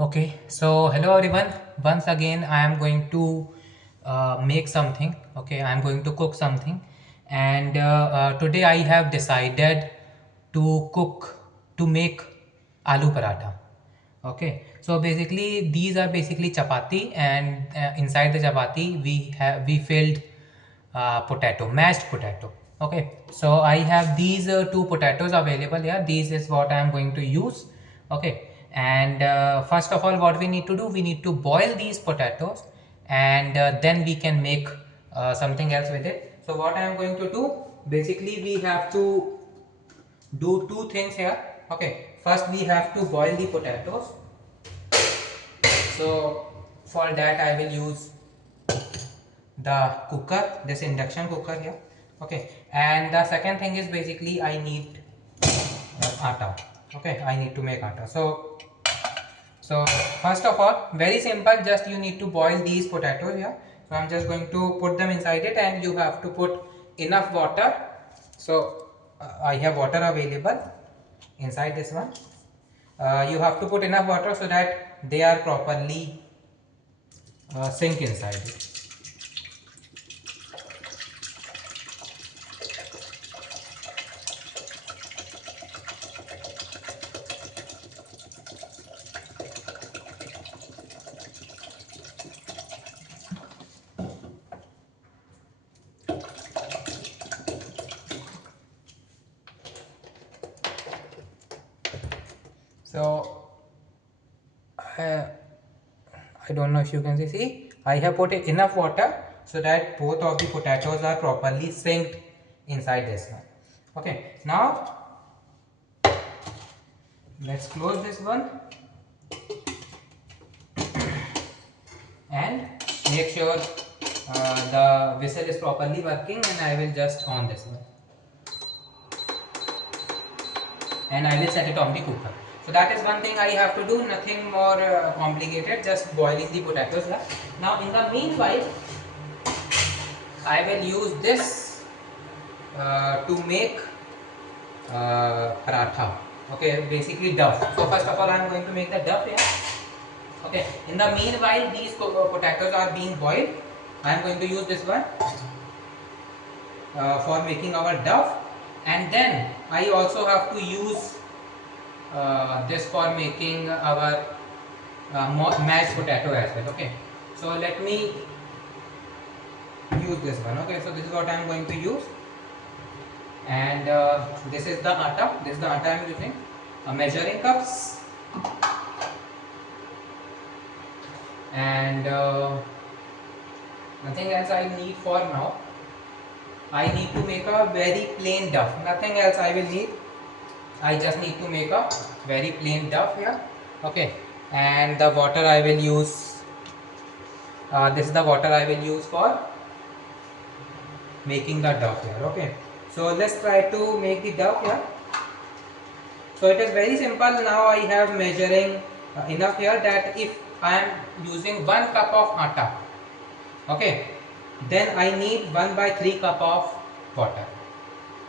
Okay, so hello everyone. Once again, I am going to make something. Okay, I am going to cook something, and today I have decided to make aloo paratha. Okay, so basically these are basically chapati, and inside the chapati we filled mashed potato. Okay, so I have these two potatoes available here. This is what I am going to use. Okay, and first of all, what we need to do, we need to boil these potatoes, and then we can make something else with it. So what I am going to do, basically we have to do two things here. Okay, first we have to boil the potatoes. So for that I will use the cooker, this induction cooker here. Okay, and the second thing is basically I need atta. Okay, I need to make atta. So first of all, very simple, just you need to boil these potatoes here. So I'm just going to put them inside it, and you have to put enough water. So I have water available inside this one. You have to put enough water so that they are properly sink inside it. So uh, I don't know if you can see. See, I have put enough water so that both of the potatoes are properly synced inside this one. Okay, now let's close this one and make sure the whistle is properly working, and I will just on this one and I will set it on the cooker. So that is one thing I have to do, nothing more complicated, just boiling the potatoes here. Now in the meanwhile, I will use this to make paratha. Okay, basically dough. So first of all, I am going to make the dough here. Okay, in the meanwhile, these potatoes are being boiled. I am going to use this one for making our dough, and then I also have to use this for making our mashed potato as well. Okay, so let me use this one. Okay, so this is what I am going to use, and this is the atta. This is the atta I am using. Measuring cups, and nothing else I need for now. I need to make a very plain dough, nothing else I will need. I just need to make a very plain dough here. Okay, and the water I will use, this is the water I will use for making the dough here. Okay, so let's try to make the dough here. So it is very simple. Now I have measuring enough here that if I am using 1 cup of atta, okay, then I need 1 by 3 cup of water.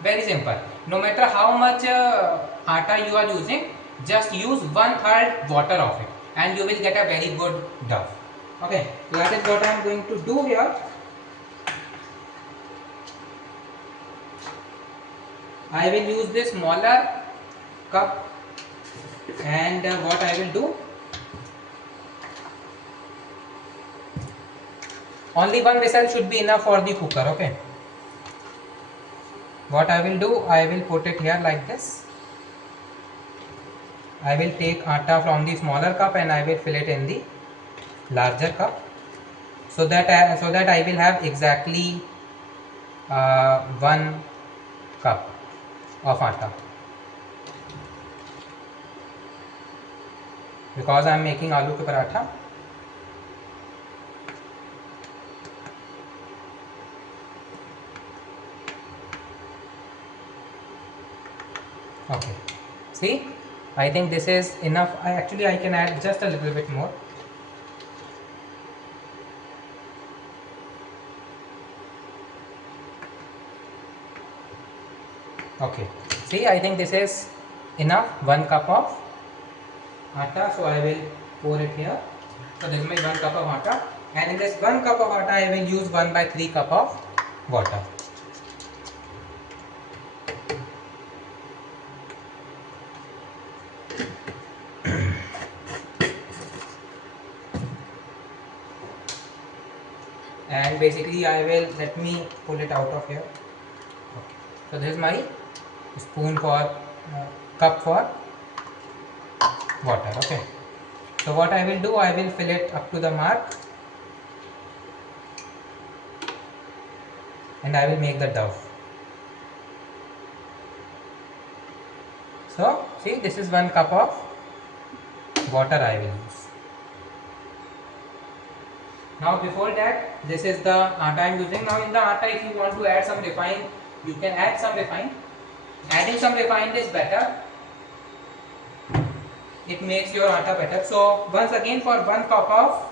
Very simple. No matter how much atta you are using, just use 1/3 water of it and you will get a very good dough. Okay, so that is what I am going to do here. I will use this smaller cup, and what I will do, only one whistle should be enough for the cooker. Okay, what I will do, I will put it here like this. I will take atta from the smaller cup and I will fill it in the larger cup, so that I will have exactly 1 cup of atta, because I am making aloo ke paratha. Okay, see, I think this is enough. I can add just a little bit more. Okay, see, I think this is enough, 1 cup of atta. So I will pour it here. So this is my 1 cup of atta, and in this 1 cup of atta I will use 1 by 3 cup of water. And basically I will, let me pull it out of here. Okay. So this is my spoon for cup for water. Okay. So what I will do, I will fill it up to the mark, and I will make the dough. So see, this is 1 cup of water I will use. Now before that, this is the atta I am using. Now in the atta, if you want to add some refined, you can add some refined. Adding some refined is better. It makes your atta better. So once again, for 1 cup of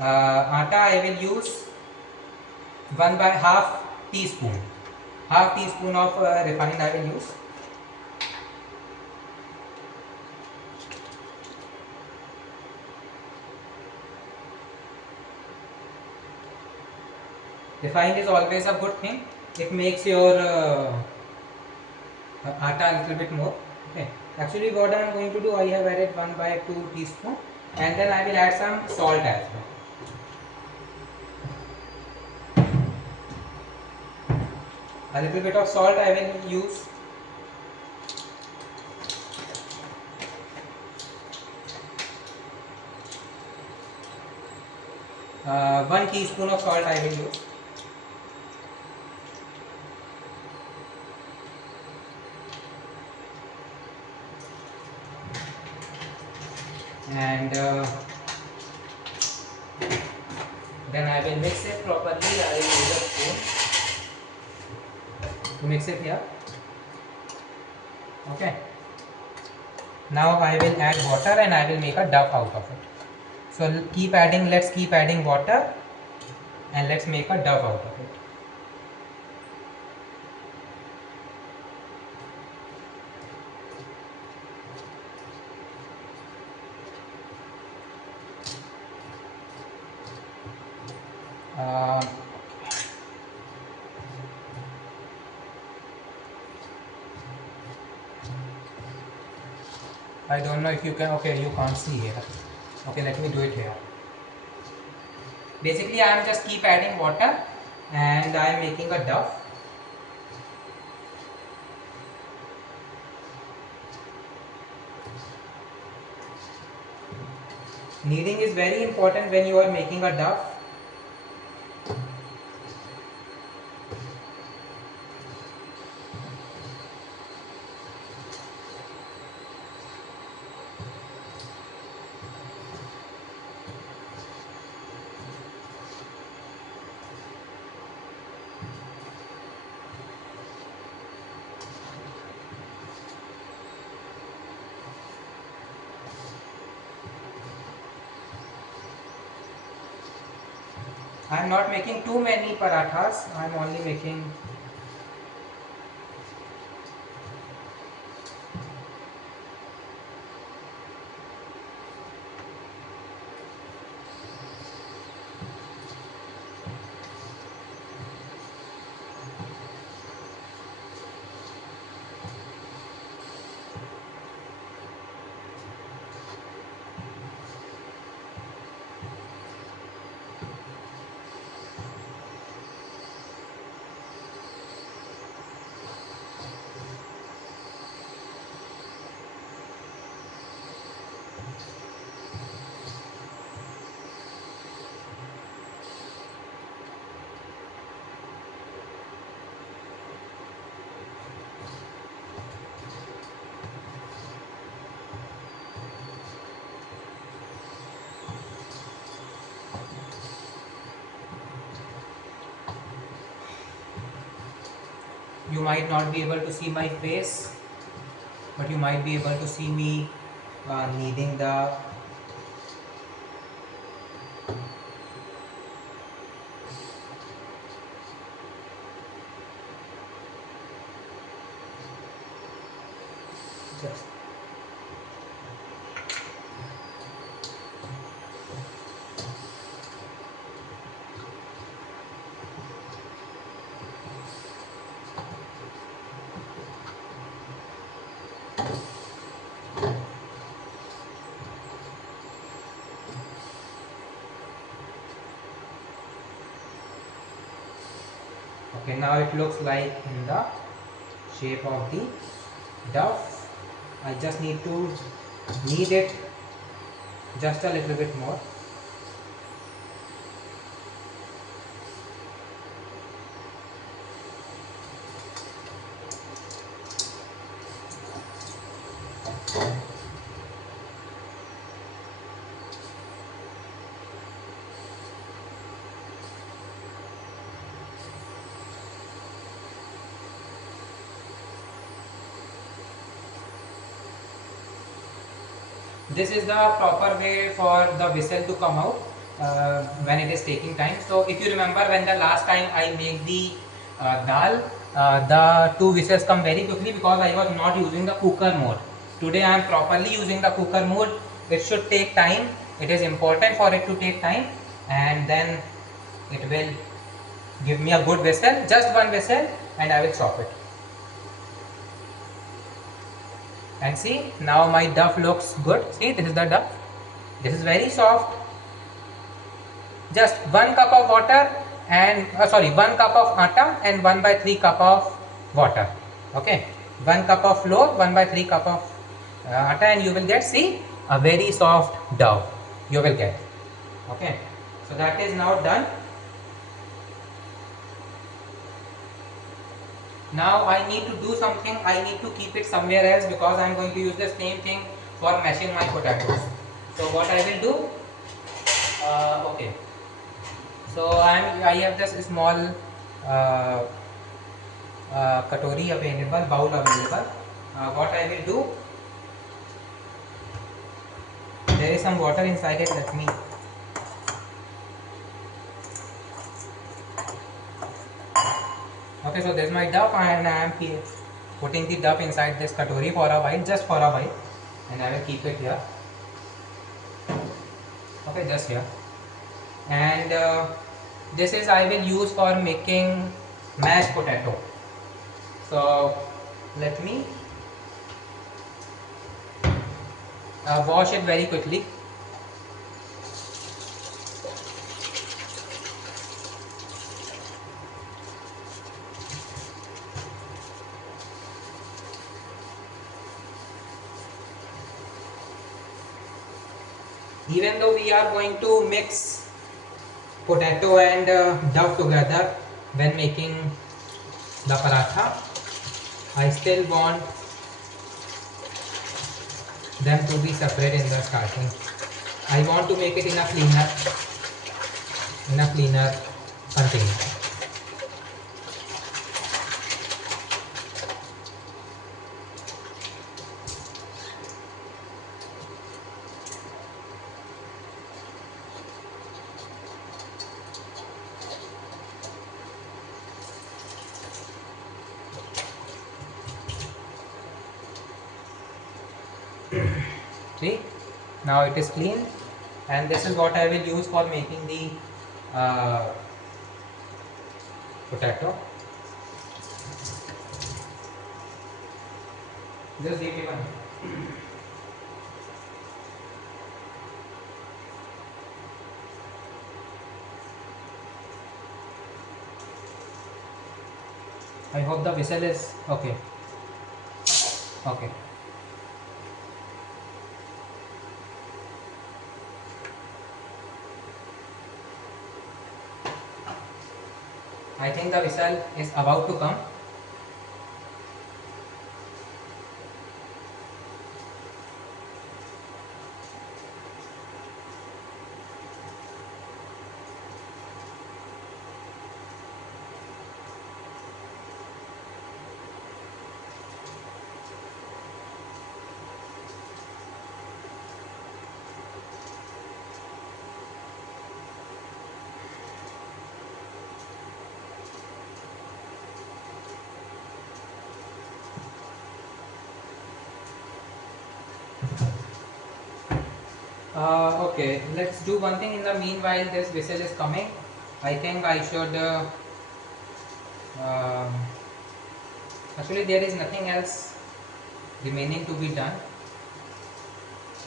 atta, I will use 1 by half teaspoon. Half teaspoon of refined I will use. Refined is always a good thing. It makes your atta a little bit more. Okay. Actually, what I am going to do, I have added 1 by 2 teaspoon, and then I will add some salt as well. A little bit of salt I will use. One teaspoon of salt I will use. And then I will mix it properly. I will use a spoon to mix it here. Okay. Now I will add water and I will make a dough out of it. So keep adding, let's keep adding water, and let's make a dough out of it. Uh, I don't know if you can, okay, you can't see here. Okay, let me do it here. Basically, I am just keep adding water and I am making a dough. Kneading is very important when you are making a dough. I am not making too many parathas. I am only making you might not be able to see my face, but you might be able to see me kneading the just Okay, now it looks like in the shape of the dove. I just need to knead it just a little bit more. This is the proper way for the whistle to come out when it is taking time. So if you remember, when the last time I made the dal, the two whistles come very quickly because I was not using the cooker mode. Today I am properly using the cooker mode. It should take time. It is important for it to take time, and then it will give me a good whistle. Just one whistle and I will stop it. And see, now my duff looks good. See, this is the duff. This is very soft. Just 1 cup of water and 1 cup of atta and 1 by 3 cup of water. Okay, 1 cup of flour, 1 by 3 cup of atta, and you will get, see, a very soft dough you will get. Okay, so that is now done. Now I need to do something. I need to keep it somewhere else because I am going to use the same thing for mashing my potatoes. So what I will do, okay, so I have this small uh, katori available, bowl available. What I will do, there is some water inside it. Let me. Okay, so there's my duff, and I am putting the duff inside this katori for a while, just for a while, and I will keep it here. Okay, just here. And this is I will use for making mashed potato. So let me wash it very quickly. Even though we are going to mix potato and dough together when making the paratha, I still want them to be separate in the starting. I want to make it in a cleaner container. See, now it is clean, and this is what I will use for making the potato. Just give me one. I hope the whistle is okay. Okay. I think the whistle is about to come. Okay, let's do one thing in the meanwhile this whistle is coming. I think I should um, actually there is nothing else remaining to be done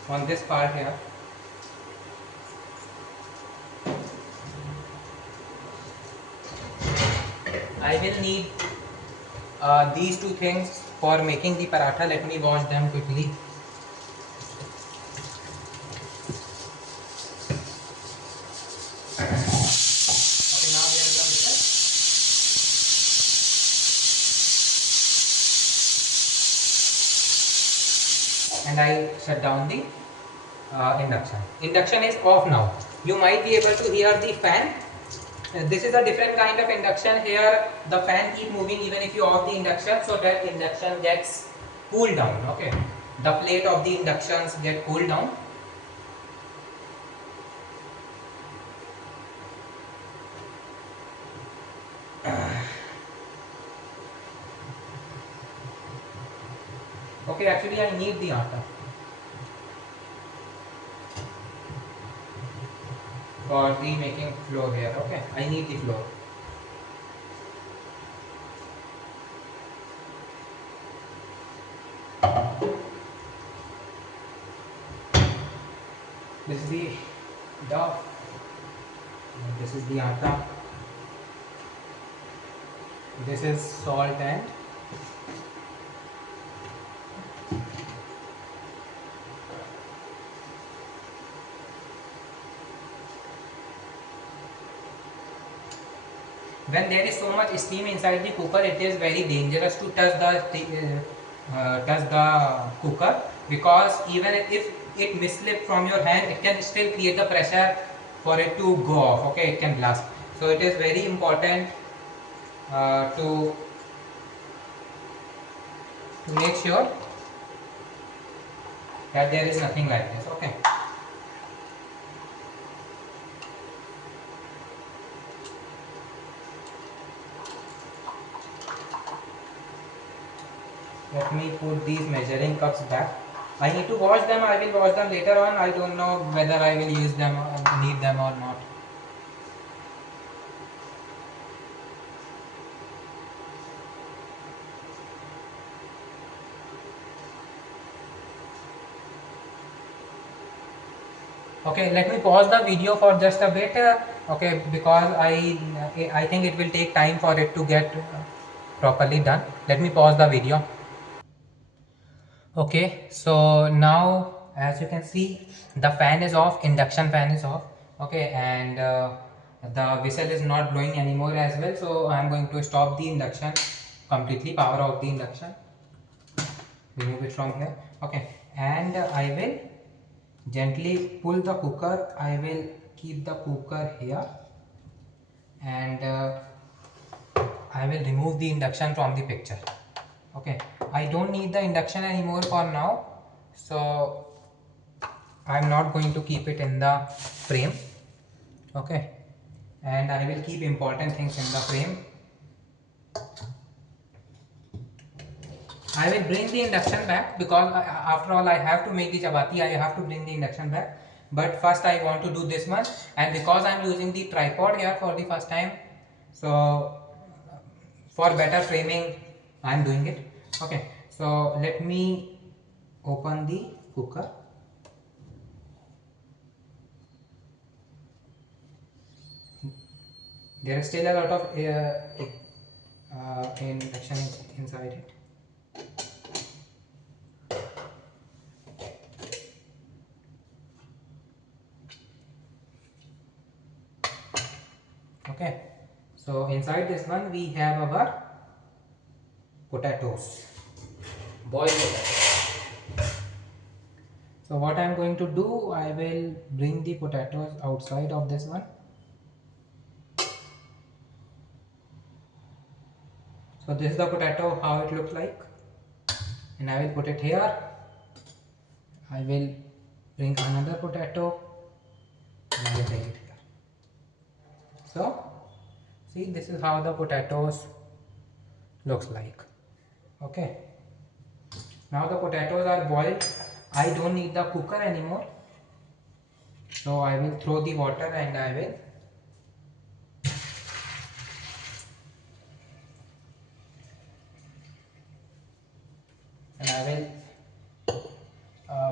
on this part here. I I will need these two things for making the paratha. Let me wash them quickly. Okay, now here is the mixer, and I shut down the induction. Induction is off now. You might be able to hear the fan. This is a different kind of induction. Here the fan keep moving even if you off the induction, so that induction gets cooled down. Okay, the plate of the inductions get cooled down. Okay, actually I need the atta for the making flour here. Okay, I need the flour. This is the dough. This is the atta. This is salt and when there is so much steam inside the cooker, it is very dangerous to touch the cooker, because even if it mislip from your hand, it can still create the pressure for it to go off. Okay, it can blast. So it is very important to make sure that there is nothing like this. Okay. Let me put these measuring cups back. I need to wash them. I will wash them later on. I don't know whether I will use them or need them or not. Okay, let me pause the video for just a bit. Okay, because I think it will take time for it to get properly done. Let me pause the video. Okay, so now as you can see, the fan is off, induction fan is off. Okay, and the whistle is not blowing anymore as well. So I am going to stop the induction completely, power off the induction, remove it from here. Okay, and I will gently pull the cooker. I will keep the cooker here, and I will remove the induction from the picture. Okay, I don't need the induction anymore for now, so I'm not going to keep it in the frame. Okay, and I will keep important things in the frame. I will bring the induction back, because after all I have to make the chapati. I have to bring the induction back, but first I want to do this one, and because I'm using the tripod here for the first time, so for better framing I'm doing it. Okay, so let me open the cooker. There is still a lot of induction inside it. Okay, so inside this one we have our potatoes, boiled potatoes. So what I am going to do, I will bring the potatoes outside of this one. So this is the potato, how it looks like, and I will put it here. I will bring another potato and I will bring it here. So see, this is how the potatoes looks like. Okay, now the potatoes are boiled. I don't need the cooker anymore, so I will throw the water and I will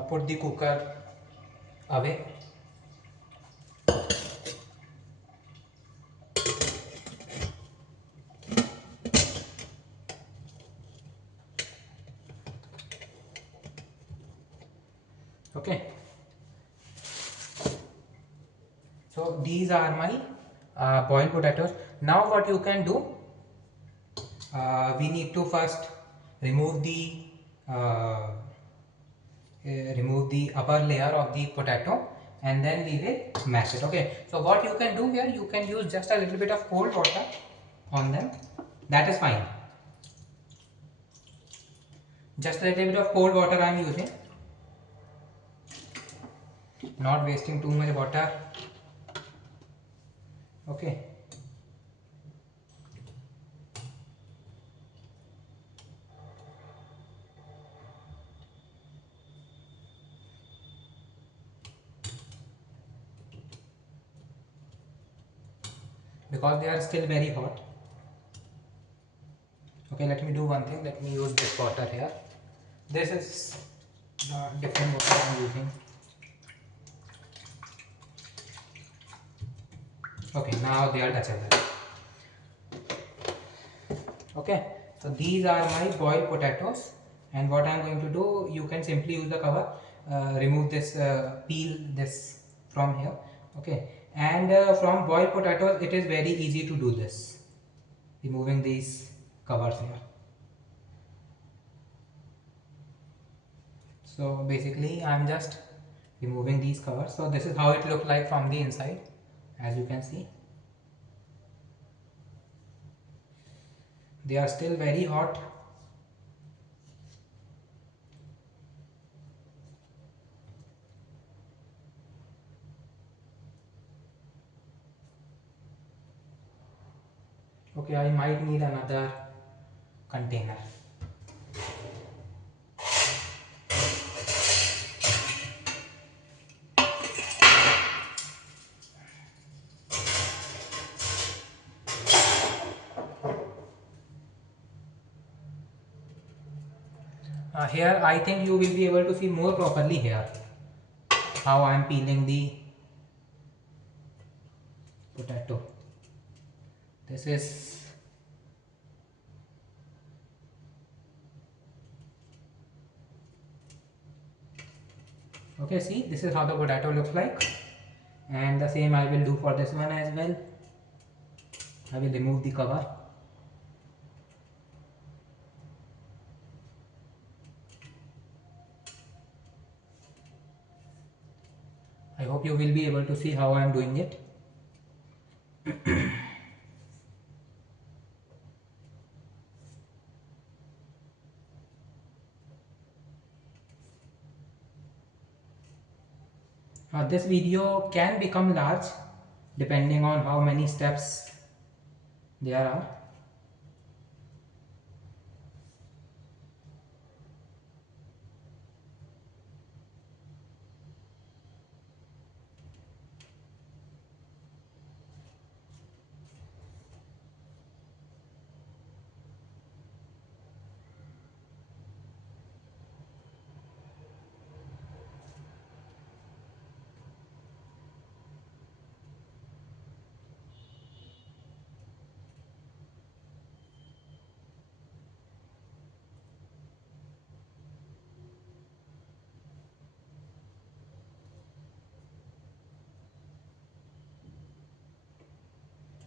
put the cooker away. So these are my boiled potatoes. Now what you can do, we need to first remove uh, the upper layer of the potato, and then we will mash it. Okay, so what you can do here, you can use just a little bit of cold water on them. That is fine. Just a little bit of cold water I am using, not wasting too much water. Okay, because they are still very hot. Okay, let me do one thing. Let me use this water here. This is different water I am using. Okay, now they are touchable. Okay, so these are my boiled potatoes, and what I am going to do, you can simply use the cover, remove this, peel this from here. Okay, and from boiled potatoes it is very easy to do this, removing these covers here. So basically I am just removing these covers. So this is how it looks like from the inside, as you can see. They are still very hot. Okay, I might need another container. Here I think you will be able to see more properly here how I am peeling the potato. This is, okay, see, this is how the potato looks like, and the same I will do for this one as well. I will remove the cover. I hope you will be able to see how I am doing it. This video can become large depending on how many steps there are.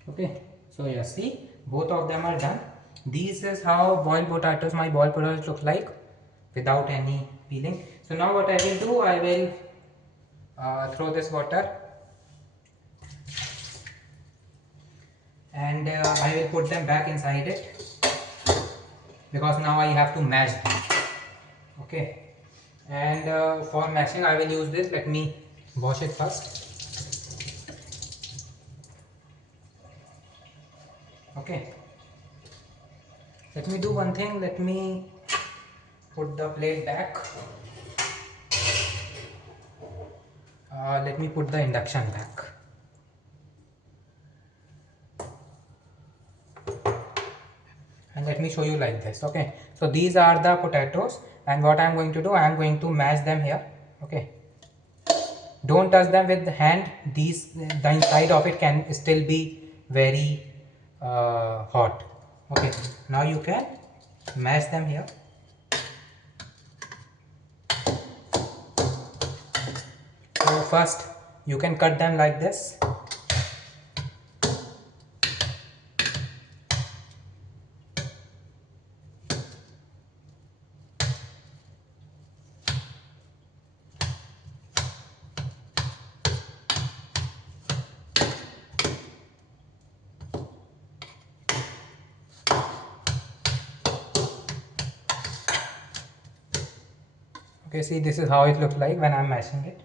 Okay, so yeah, see, both of them are done. This is how boiled potatoes, my boiled potatoes look like without any peeling. So now what I will do, I will throw this water, and I will put them back inside it, because now I have to mash them. Okay, and for mashing I will use this. Let me wash it first. Okay, let me do one thing. Let me put the plate back. Let me put the induction back. And let me show you like this. Okay, so these are the potatoes, and what I am going to do, I am going to mash them here. Okay, don't touch them with the hand. These, the inside of it can still be very hot. Okay, now you can mash them here. So first you can cut them like this. Okay, see, this is how it looks like when I'm mashing it.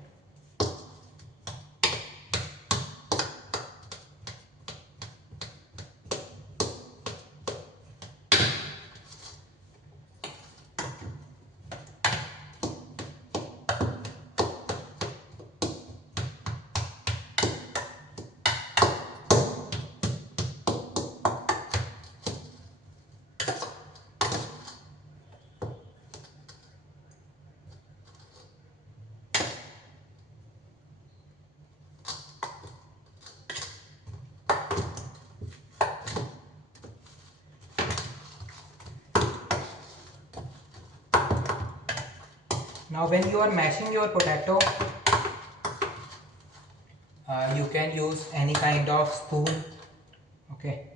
Now when you are mashing your potato, you can use any kind of spoon. Okay,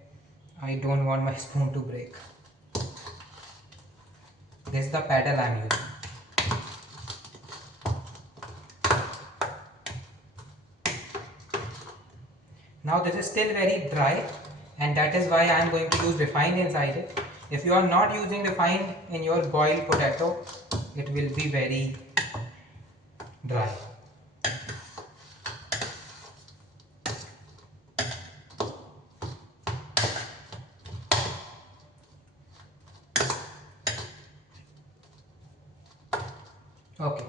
I don't want my spoon to break. This is the paddle I am using. Now this is still very dry, and that is why I am going to use refined inside it. If you are not using refined in your boiled potato, it will be very dry. Okay,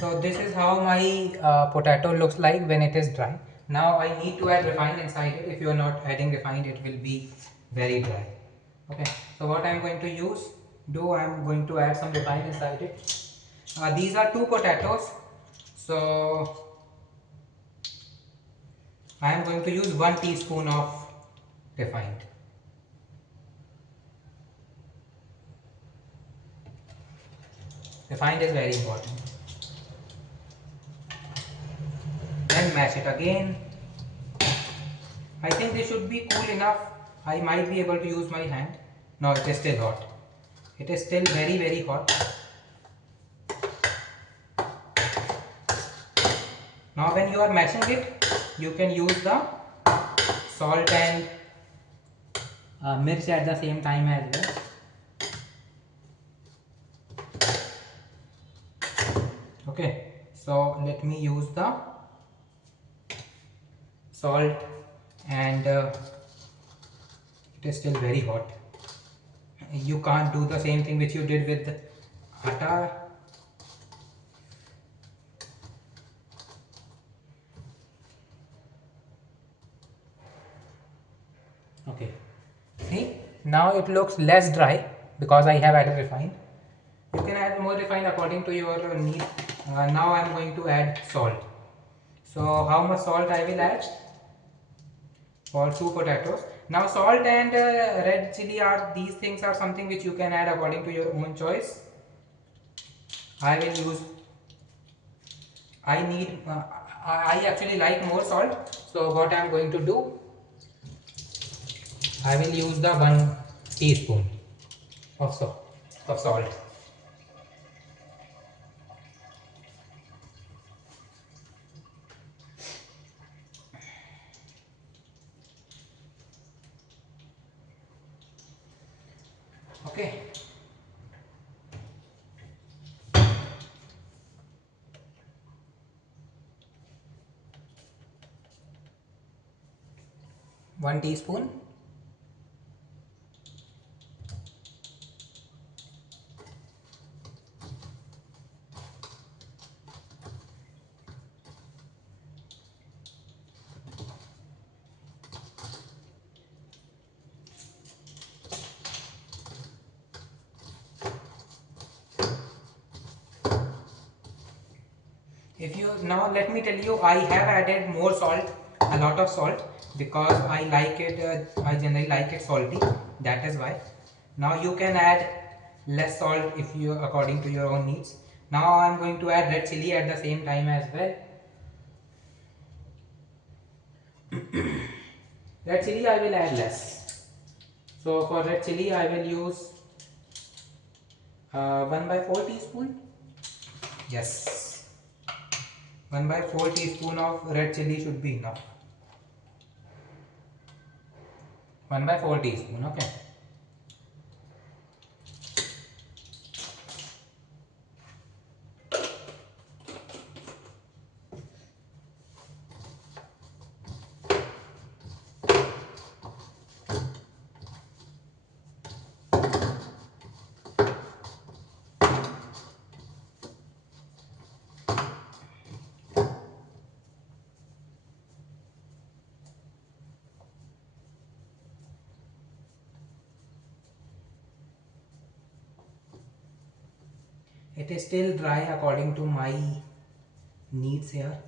so this is how my potato looks like when it is dry. Now I need to add refined inside it. If you are not adding refined, it will be very dry. Okay, so what I am going to I am going to add some refined inside it. These are two potatoes, so I am going to use 1 teaspoon of refined. Refined is very important. Then mash it again. I think this should be cool enough. I might be able to use my hand. No, it is still hot. It is still very hot. Now when you are mashing it, you can use the salt and mirch at the same time as well. Okay, so let me use the salt, and it is still very hot. You can't do the same thing which you did with atta. Okay, see, now it looks less dry because I have added refined. You can add more refined according to your need. Now I am going to add salt. So how much salt I will add for 2 potatoes? Now salt and red chili are, these things are something which you can add according to your own choice. I will use, I need, I actually like more salt. So what I am going to do, I will use the 1 teaspoon of salt. Okay. One teaspoon. If you, now let me tell you, I have added more salt, a lot of salt, because I like it, I generally like it salty, that is why. Now you can add less salt if you, according to your own needs. Now I am going to add red chili at the same time as well. Red chili I will add less. So for red chili I will use 1/4 teaspoon. Yes, 1/4 teaspoon of red chili should be enough. 1/4 teaspoon, okay. It is still dry according to my needs here.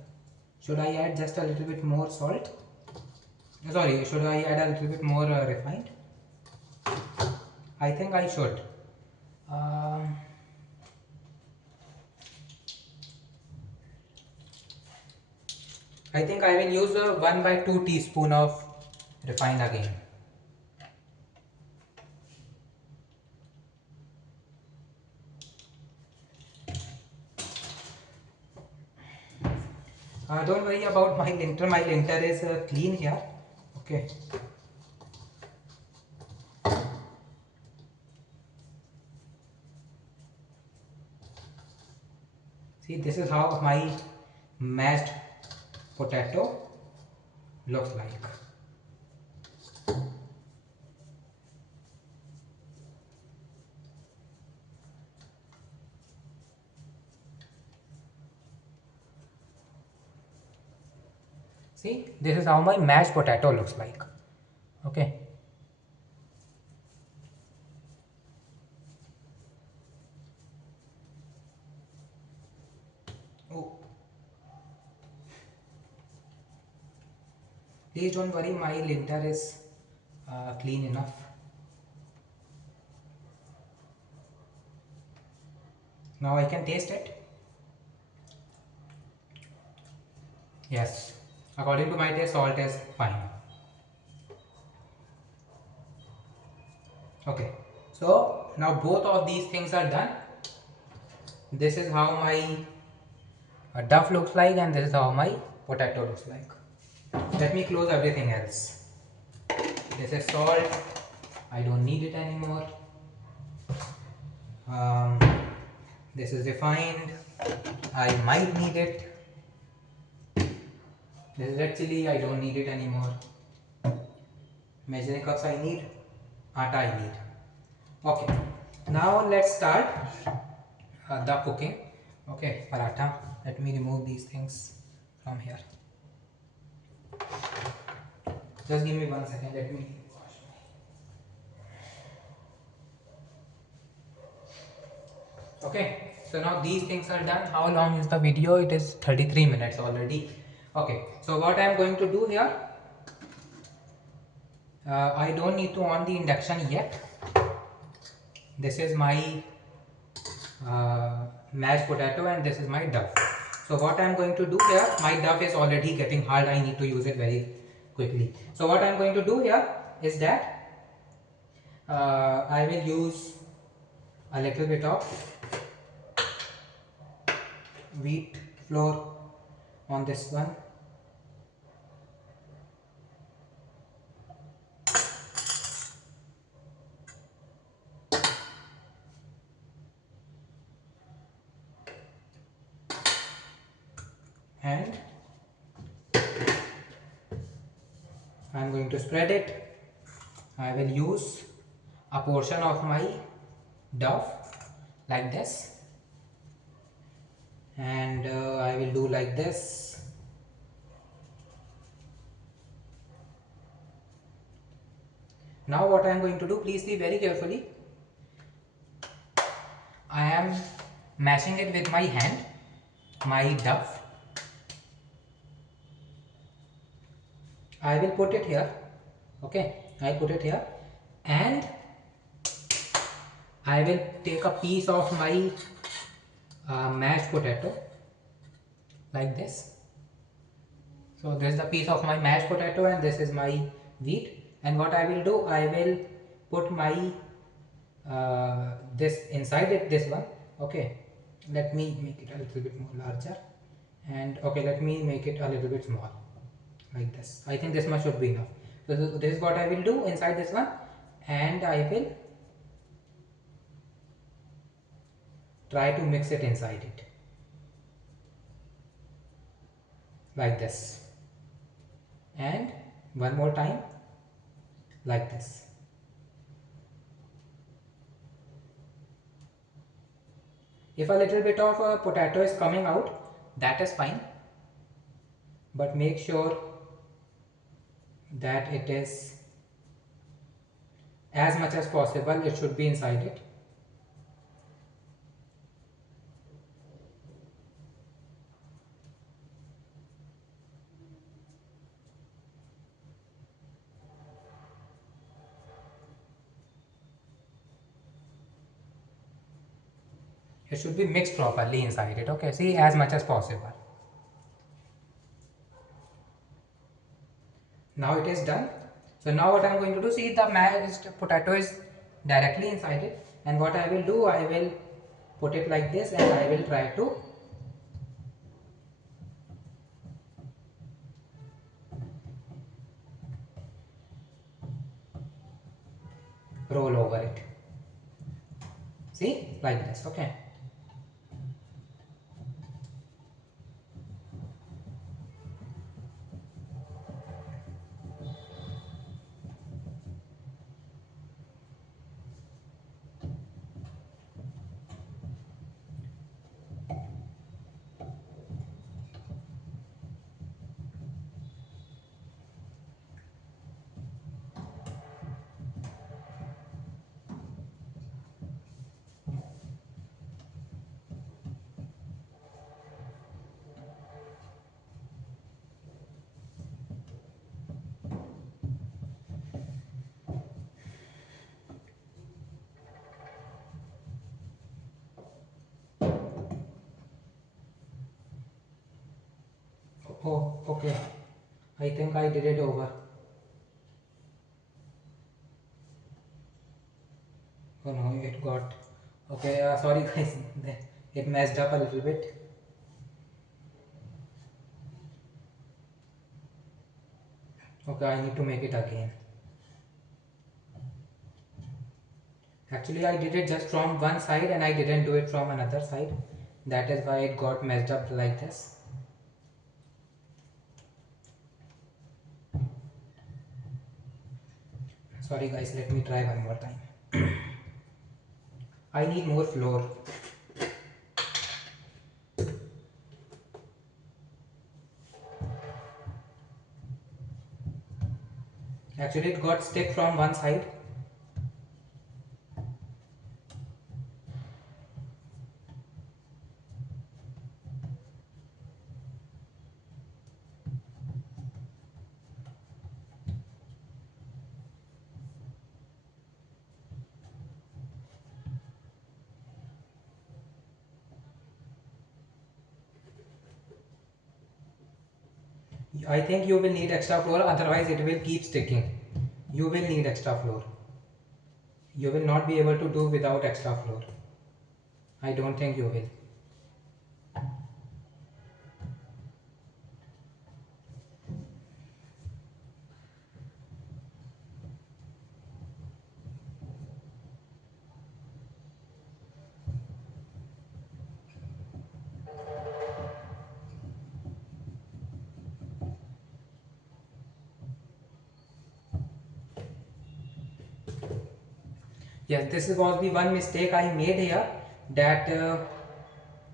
Should I add just a little bit more salt? Sorry, should I add a little bit more refined? I think I should. Um, I think I will use 1 by 2 teaspoon of refined again. Don't worry about my linter. My linter is clean here. Okay. See, this is how my mashed potato looks like. See, this is how my mashed potato looks like. Okay. Oh, please don't worry, my linter is clean enough. Now I can taste it. Yes, according to my taste, salt is fine. Okay, so now both of these things are done. This is how my duff looks like, and this is how my potato looks like. Let me close everything else. This is salt. I don't need it anymore. Um, this is refined. I might need it. This is red chili. I don't need it anymore. Measuring cups I need. Atta I need. Okay. Now let's start the cooking. Okay, paratha. Let me remove these things from here. Just give me 1 second. Let me wash. Okay, so now these things are done. How long is the video? It is 33 minutes already. Okay, so what I am going to do here, I don't need to on the induction yet. This is my mashed potato and this is my duff. So what I am going to do here, my duff is already getting hard. I need to use it very quickly. So what I am going to do here is that I will use a little bit of wheat flour on this one. And I am going to spread it. I will use a portion of my duff like this, and I will do like this. Now what I am going to do, please see very carefully. I am mashing it with my hand, my duff. I will put it here. Okay, I put it here, and I will take a piece of my mashed potato like this. So this is the piece of my mashed potato and this is my wheat, and what I will do, I will put my this inside it, this one. Okay, let me make it a little bit more larger, and okay, let me make it a little bit small like this. I think this much should be enough. So this is what I will do inside this one, and I will try to mix it inside it like this, and one more time like this. If a little bit of a potato is coming out, that is fine, but make sure that it is as much as possible, it should be inside it. It should be mixed properly inside it. Okay, see, as much as possible. Now it is done. So now what I am going to do, see, the mashed potato is directly inside it, and what I will do, I will put it like this and I will try to roll over it. See, like this. Okay. Oh, okay. I think I did it over. Oh no, it got. Okay, sorry guys, it messed up a little bit. Okay, I need to make it again. Actually, I did it just from one side and I didn't do it from another side. That is why it got messed up like this. Sorry guys, let me try one more time. I need more flour. Actually, it got stick from one side. I think you will need extra flour, otherwise it will keep sticking. You will need extra flour. You will not be able to do without extra flour. I don't think you will. Yes, this was the one mistake I made here, that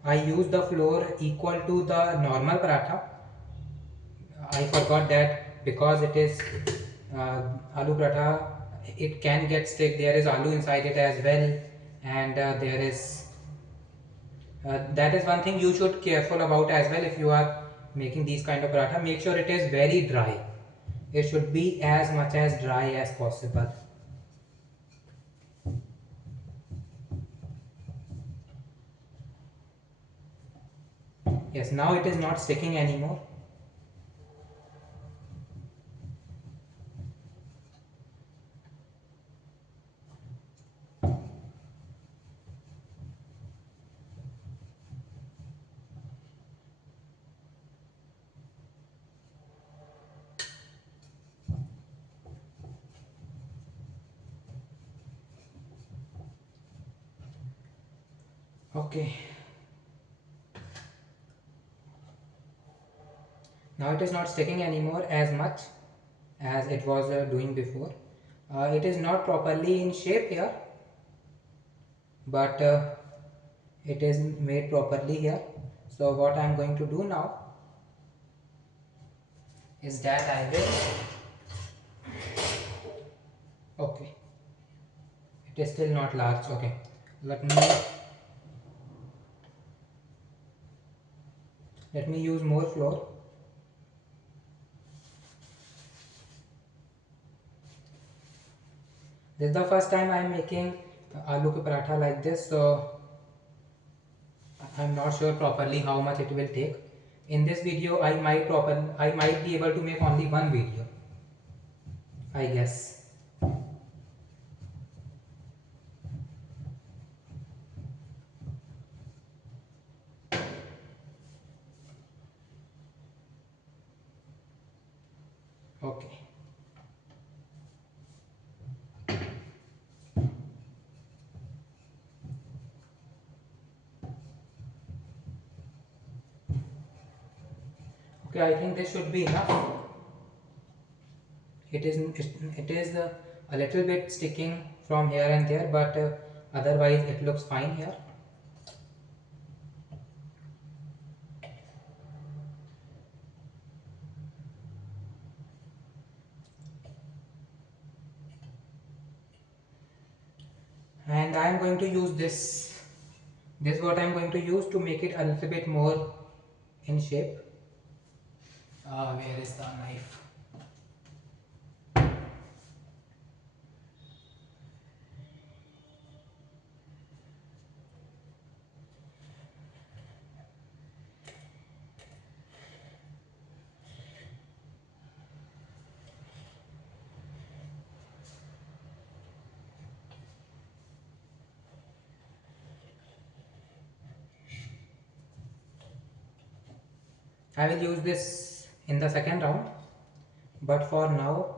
I used the flour equal to the normal paratha. I forgot that because it is aloo paratha, it can get stick. There is aloo inside it as well, and there is that is one thing you should careful about as well. If you are making these kind of paratha, make sure it is very dry. It should be as much as dry as possible. Yes, now it is not sticking anymore. Okay, now it is not sticking anymore as much as it was doing before. It is not properly in shape here, but it is made properly here. So what I am going to do now is that I will, okay, it is still not large. Okay, let me use more flour. This is the first time I am making aloo ke paratha like this, so I'm not sure properly how much it will take. In this video, I might be able to make only one video, I guess. Okay. Okay, I think this should be enough. It is a little bit sticking from here and there, but otherwise it looks fine here. And I am going to use this what I am going to use to make it a little bit more in shape. Where is the knife? I will use this in the second round, but for now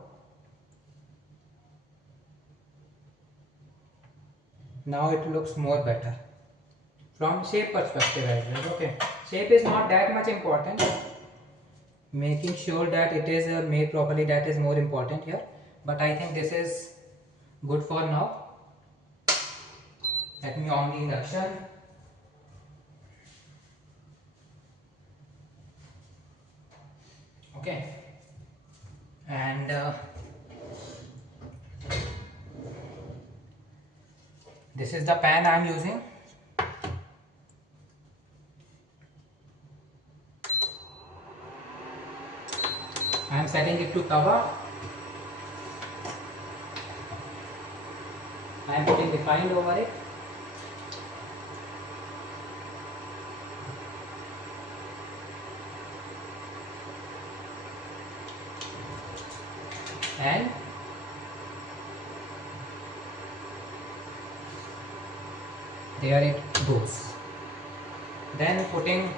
it looks more better from shape perspective as well. Okay, shape is not that much important. Making sure that it is made properly, that is more important here, but I think this is good for now. Let me on the induction. Okay, and this is the pan I am using. I am setting it to tawa. I am putting refined over it. And there it goes. Then putting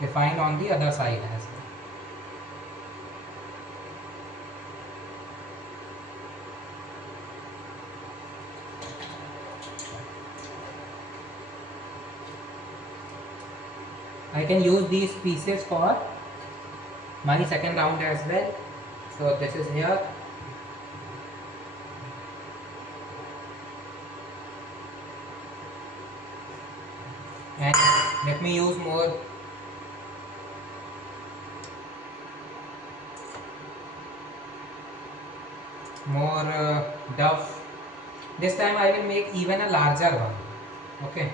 refined on the other side as well. I can use these pieces for my second round as well. So this is here. And let me use more duff. This time I will make even a larger one. Okay.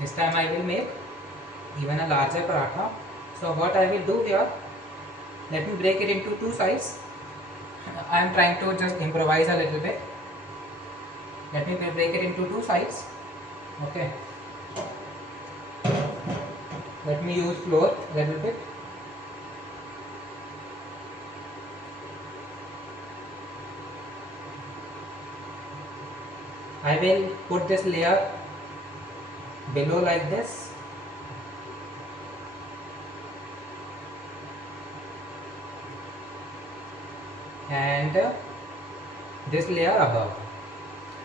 This time I will make even a larger paratha. So what I will do here, let me break it into two sides. I am trying to just improvise a little bit. Let me break it into two sides. Okay. Let me use flour a little bit. I will put this layer below like this. And this layer above,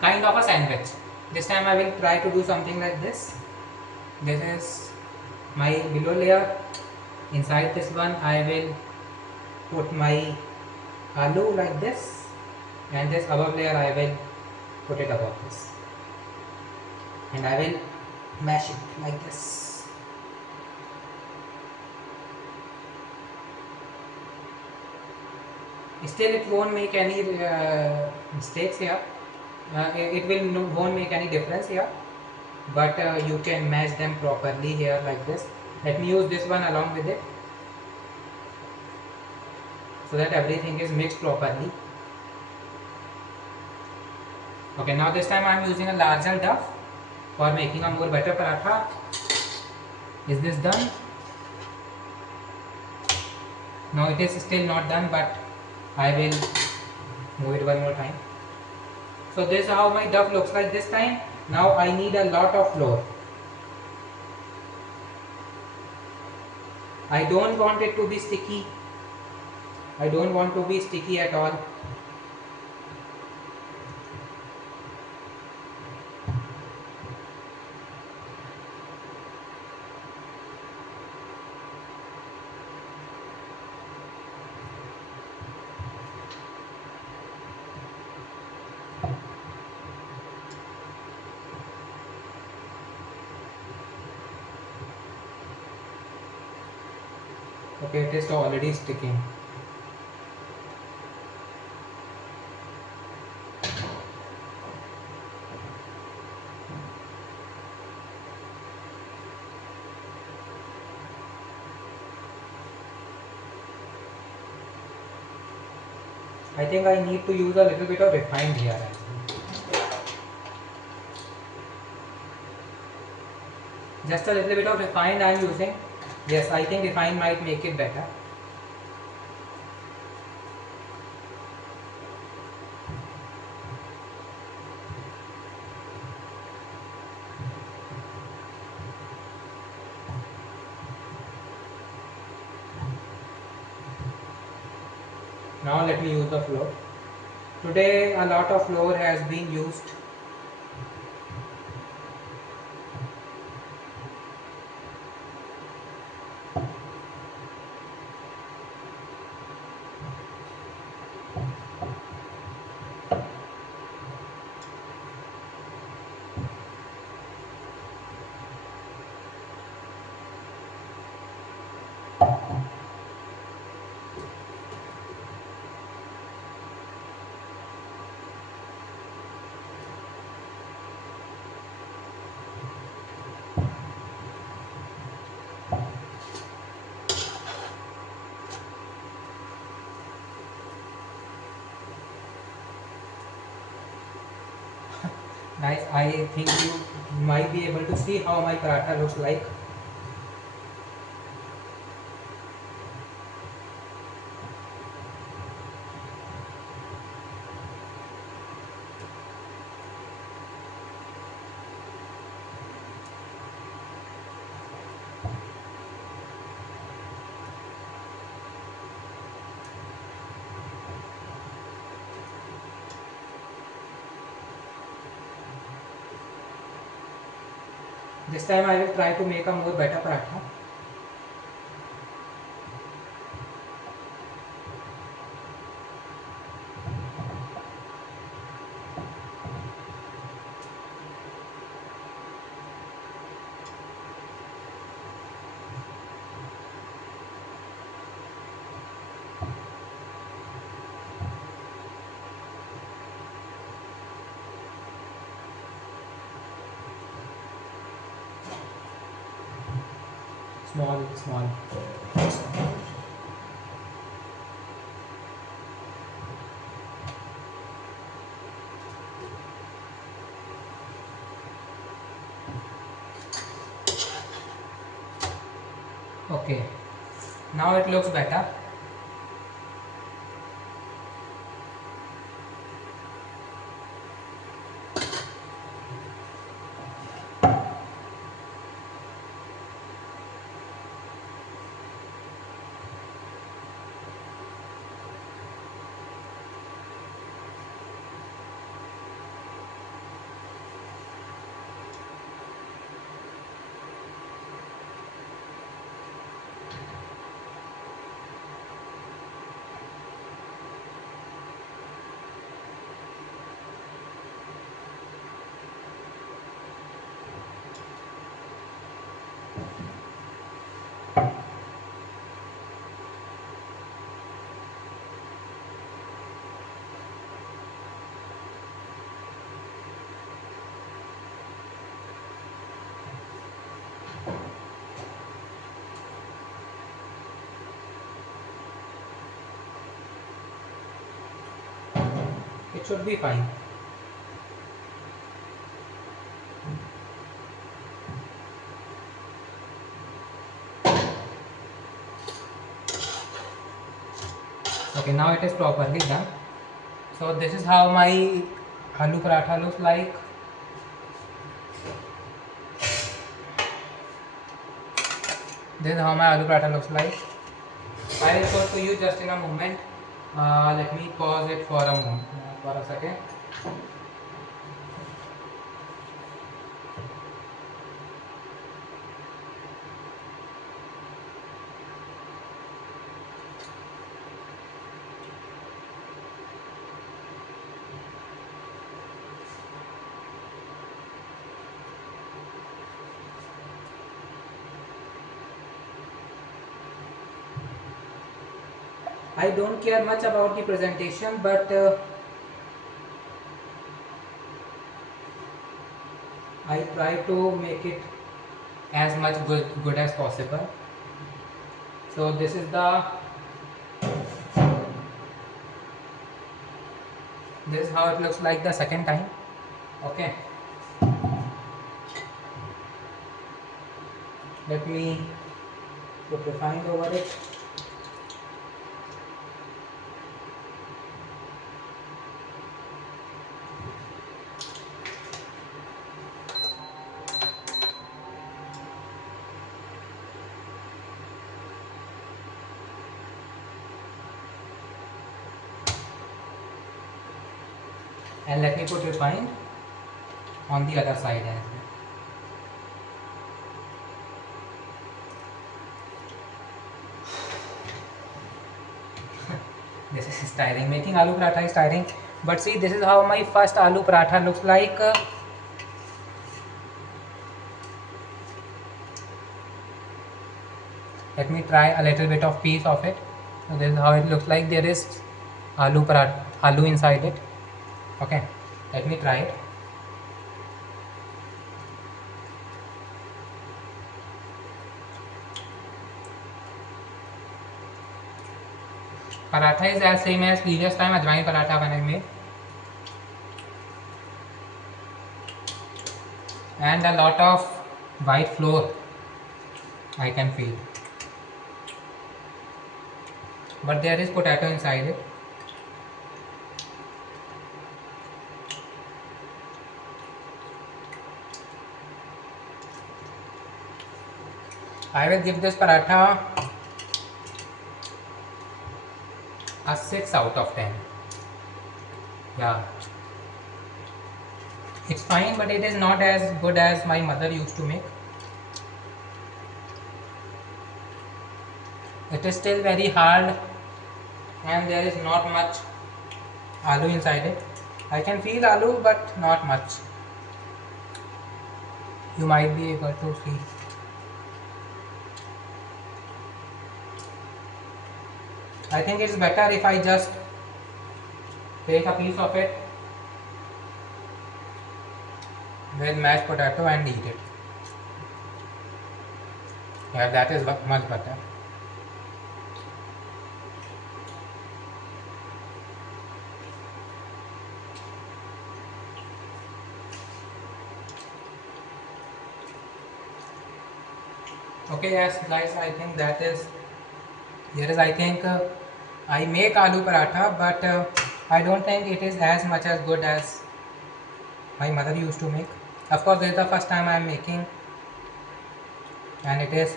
kind of a sandwich. This time I will try to do something like this. This is my below layer. Inside this one I will put my aloo like this, and this above layer I will put it above this, and I will mash it like this. Still it won't make any mistakes here. It will won't make any difference here, but you can mash them properly here like this. Let me use this one along with it. so that everything is mixed properly. Okay, now this time I am using a larger duff for making a more better paratha. Is this done? No, it is still not done, but I will move it one more time. So this is how my duff looks like this time. Now I need a lot of flour. I don't want it to be sticky. I don't want to be sticky at all. Okay, it is already sticking. I think I need to use a little bit of refined here as well. Just a little bit of refined I am using. Yes, I think refined might make it better. Now let me use the flour. Today a lot of flour has been used. Guys, I think you might be able to see how my paratha looks like. This time I will try to make a more better paratha. Small, small. Okay, now it looks better. It should be fine. Okay, now it is properly done. So this is how my aloo paratha looks like. This is how my aloo paratha looks like. I will show to you just in a moment. Let me pause it for a moment, for a second. I don't care much about the presentation, but I try to make it as much good as possible. So this is how it looks like the second time. Okay, let me put refined over it. And let me put refined on the other side as well. This is tiring. Making aloo paratha is tiring. But see, this is how my first aloo paratha looks like. Let me try a little bit of piece of it. So this is how it looks like. There is aloo inside it. Okay, let me try it. Paratha is as same as previous time ajwain paratha when I made, and a lot of white flour I can feel, but there is potato inside it. I will give this paratha a 6 out of 10. Yeah, it's fine, but it is not as good as my mother used to make. It is still very hard and there is not much aloo inside it. I can feel aloo but not much. You might be able to see. I think it's better if I just take a piece of it with mashed potato and eat it. Yeah, that is much better. Okay, yes guys, I think that is, I think I make aloo paratha, but I don't think it is as much as good as my mother used to make. Of course, this is the first time I am making, and it is,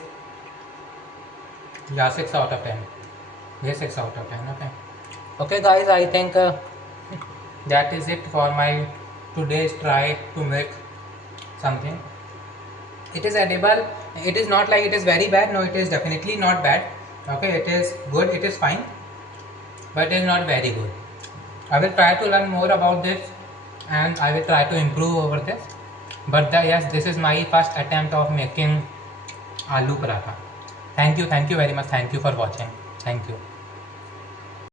yeah, 6 out of 10. Yes, 6 out of 10. Okay. Okay, guys, I think that is it for my today's try to make something. It is edible. It is not like it is very bad. No, it is definitely not bad. Okay, it is good. It is fine, but it is not very good. I will try to learn more about this, and I will try to improve over this. But yes, this is my first attempt of making aloo paratha. Thank you very much. Thank you for watching. Thank you.